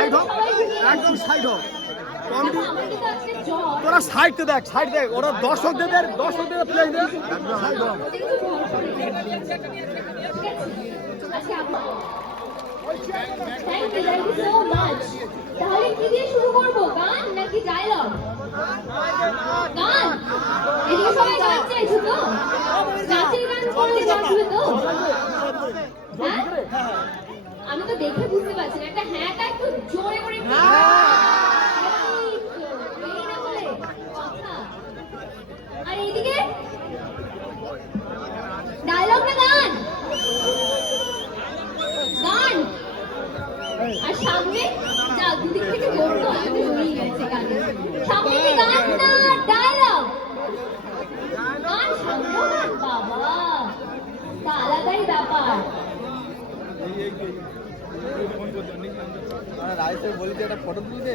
Side হ, একদম side হ। তোরা সাইডতে দেখ, সাইড দেখ, ওরা দর্শকদের প্লেস দে। সাইড হ। Thank you so much. তাহলে কি দিয়ে শুরু করব, গান নাকি ডায়লগ? গান। এদিকে সবাই গান চাইছো তো? নাচের গান করলে নাচবে তো? হ্যাঁ, আমি তো দেখে বুঝতে পারছি না, একটা হ্যাঁটা একটু জোরে করে আর এইদিকে ডায়লগ না গান? গান। আর সামনে যা দুদিক থেকে বলতো আমাদের হয়ে গেছে গানে। সামনে কি গান না ডায়লগ? গান সামনে বাবা, তা আলাদাই ব্যাপার। রাইসের বলিতে একটা ফটো তুলতে